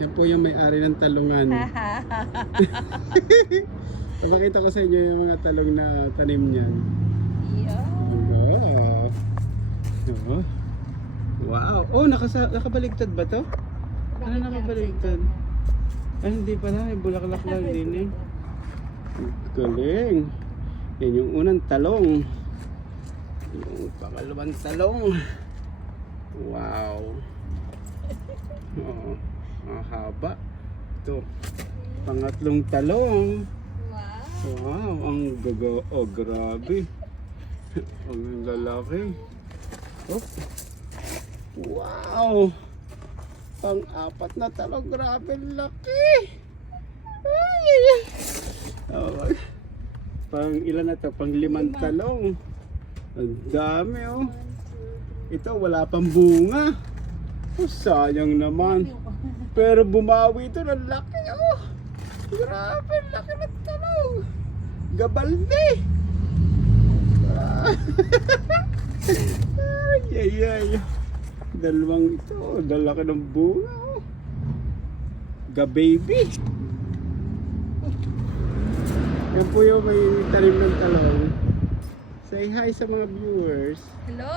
Yan po yung may-ari ng talungan. Papakita ko sa inyo yung mga talong na tanim niyan. yeah. Wow. Oh. Wow. Oh, nakasa nakabaligtad ba to? Ano nakabaligtad? Ay, hindi pala. May bulaklak lang din eh. Galing. Yan yung unang talong. Yung pangalawang talong. Wow. Oo. Haba. Ito. Pangatlong talong. Wow. Wow, ang gaga, oh grabe. ang lalaki. Oh. Wow. Pang apat na talong, grabe laki. Ay. Oh. Pang ilan na to? Pang limang talong. Ang dami oh. Ito wala pang bunga. Oh, sayang naman. Pero bumawi ito ng laki oh. Grabe, laki ng talong. Gabalde. Ay, ay, ay. Dalawang ito. Dalaki ng bunga. Oh. Ga-baby. Yan po yung may tanim ng talong. Say hi sa mga viewers. Hello,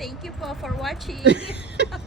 thank you po for watching.